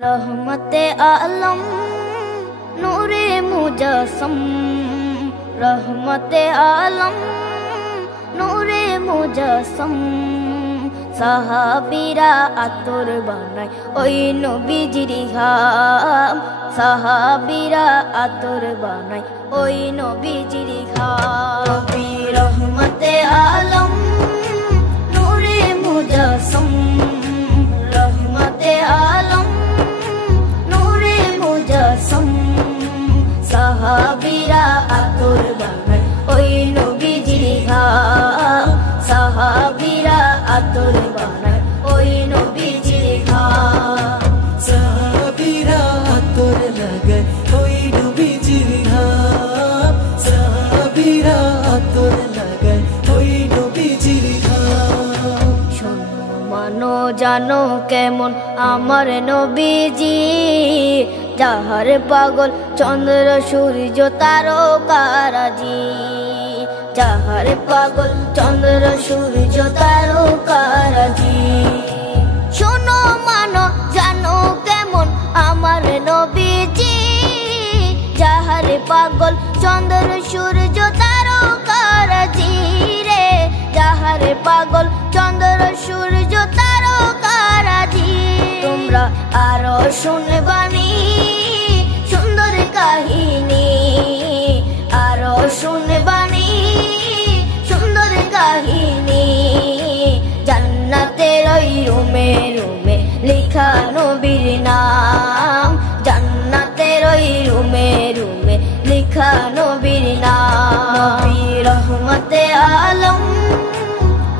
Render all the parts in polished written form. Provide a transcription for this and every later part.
रहमते आलम नूरे मुजस्सम, रहमते आलम नूरे मुजस्सम। साहाबीरा आतोर बानाय ओई नबीजिर घाम, साहाबीरा आतोर बानाय ओई नबीजिर घाम। नबी रहमते आलम नूरे मुजस्सम, रहमते आलम नूरे मुजस्सम। साहाबीरा आतोर बानाय ओई नबीजिर घाम, साहाबीरा आतोर बानाय ओई नबीजिर घाम। साहाबीरा आतोर लागाय ओई नबीजिर घाम, साहाबीरा आतोर लागाय ओई नबीजिर घाम। শোনো মানো জানো কেমন আমার নবীজি, যাহার পাগল চন্দ্র সূর্য তারকারাজি, যাহার পাগল চন্দ্র সূর্য তারকারাজি। শোনো মানো জানো কেমন আমার নবীজি, যাহার পাগল চন্দ্র সূর্য তারকারাজি রে, যাহার পাগল চন্দ্র সূর্য তারকারাজি। তোমরা আরো শুনবানি সুন্দর কাহিনী, আরো শুনবানি সুন্দর কাহিনী। জান্নাতের ওই রুমে রুমে লেখা নবীর নাম, জান্নাতের ওই রুমে রুমে লেখা নবীর নাম। নবী রহমতে আলম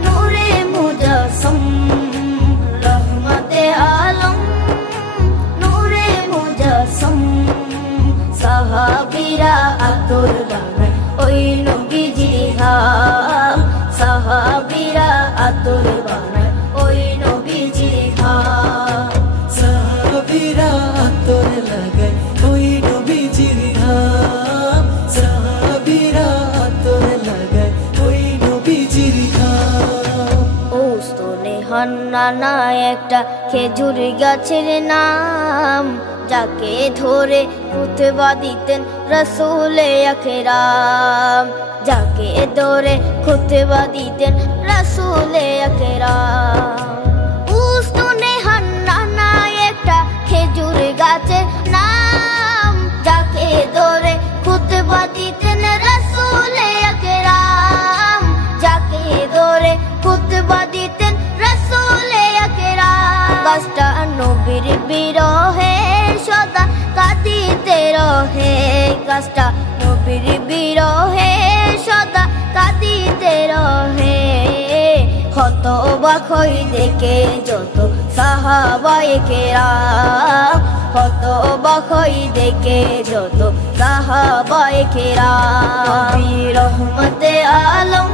নূরে মুজস্সম, রহমতে আলম নূরে মুজস্সম। সাহাবীরা আতোর বানায় ওই নবীজির ঘাম, সাহাবীরা আতোর বানায় ওই নবীজির ঘাম। সাহাবীরা আতোর লাগায় ওই নবীজির ঘাম, সাহাবীরা আতোর লাগায় ওই নবীজির ঘাম। ওস্তনে হান্নানা একটা খেজুর গাছের নাম, যাকে ধরে খুতবা দিতেন রাসূলে আকরাম, যাকে ধরে খুতবা দিতেন রাসূলে আকরাম। উস্তনে হান্নানা একটা খেজুর গাছের নাম, যাকে ধরে খুতবা দিতেন রাসূলে আকরাম, যাকে ধরে খুতবা দিতেন রাসূলে আকরাম। গাছটা নবীর বিরহে সদা কাঁদিতে রহে, গাছটা নবীর বিরহে সদা কাঁদিতে রহে। হতবাক হই দেখে যত সাহাবায়ে কেরাম, হতবাক হই দেখে যত সাহাবায়ে কেরাম। নবী রহমতে আলম